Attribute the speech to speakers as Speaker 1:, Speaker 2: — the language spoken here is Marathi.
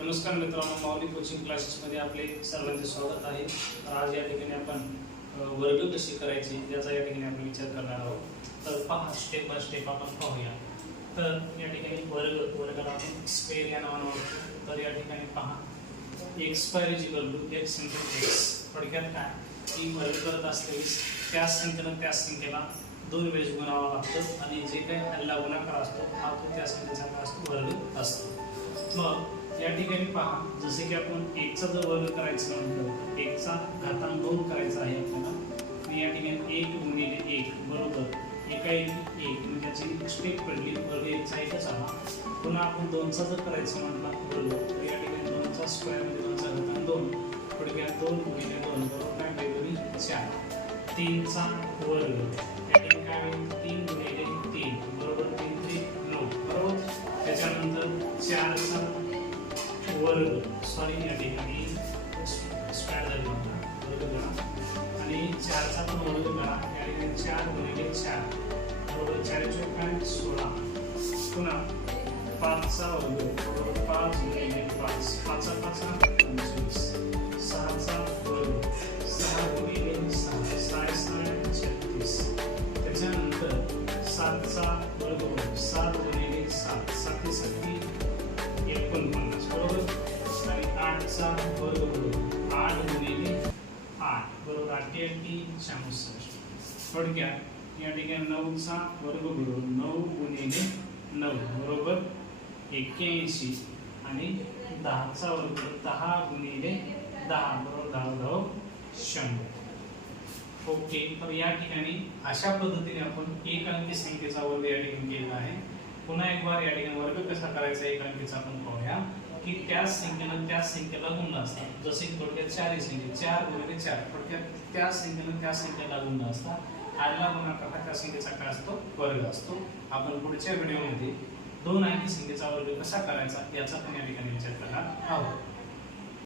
Speaker 1: नमस्कार मित्रांनो माऊली कोचिंग क्लासेसमध्ये आपले सर्वांचे स्वागत आहे. तर आज या ठिकाणी आपण वर्ग कशी करायची याचा या ठिकाणी आपण विचार करणार आहोत. तर पहा स्टेप बाय स्टेप आपण पाहूया. तर या ठिकाणी वर्ग वर्गाला आपण स्क्वेअर या नावानं ओळखतो. तर या ठिकाणी पहा X square is equal to X into X थोडक्यात काय? की वर्ग करत असल्यास त्याच संख्येनं त्याच संख्येला दोन वेळेस गुणावं लागतं आणि जे काही हल्ला गुणाकार असतो हा तो त्या संख्येचा काय असतो? वर्ग असतो. मग या ठिकाणी पहा जसे की आपण एकचा जर वर्ग करायचं म्हणतो एकचा घातांक दोन करायचा आहे आपल्याला या ठिकाणी एक गुणिले एक बरोबर. एका एक एक म्हणजे त्याची स्टेप पडली वर्ग एकचा एकच आला. पुन्हा आपण दोनचा जर करायचं म्हटलं बरोबर. तर या ठिकाणी दोनचा स्क्वेअर म्हणजे दोनचा घातांक दोन. थोडक्यात दोन गुणिले दोन बरोबर काय पाहिजे चार. तीनचा वर्ग. त्या ठिकाणी काय होईल? तीन गुणिले तीन. वर्ग सॉरी या ठिकाणी स्क्वेअर झाला होता. वर्ग करा आणि चारचा पण वर्ग करा या ठिकाणी चार गुणिले चार. बरोबर. चार चौक काय? सोळा. पुन्हा पाचचा वर्ग. बरोबर. पाच गुणिले पाच. पाचचा पाचचा. बरोबर आठ थोडक्यात या ठिकाणी नऊचा वर्ग घडून नऊ गुणिले नऊ बरोबर? एक्क्याऐंशी. आणि दहाचा वर्ग दहा गुणिले दहा बरोबर? दहा दहा शंभर. ओके तर या ठिकाणी अशा पद्धतीने आपण एक अंकी संख्येचा वर्ग या ठिकाणी केलेला आहे. पुन्हा एक बार या ठिकाणी वर्ग कसा करायचा एक अंकीचा आपण पाहूया. त्याच संख्येनं त्याच संख्येला गुण असतात जसे की थोडक्यात चार ही संख्या चार गुणिले चार. थोडक्यात त्याच संख्येनं त्याच संख्येला गुण असतात आडला गुणाकार हा त्या संख्येचा काय असतो? वर्ग असतो. आपण पुढच्या व्हिडिओमध्ये दोन अंकी संख्येचा वर्ग कसा करायचा? याचा पण या ठिकाणी विचार करणार आहोत.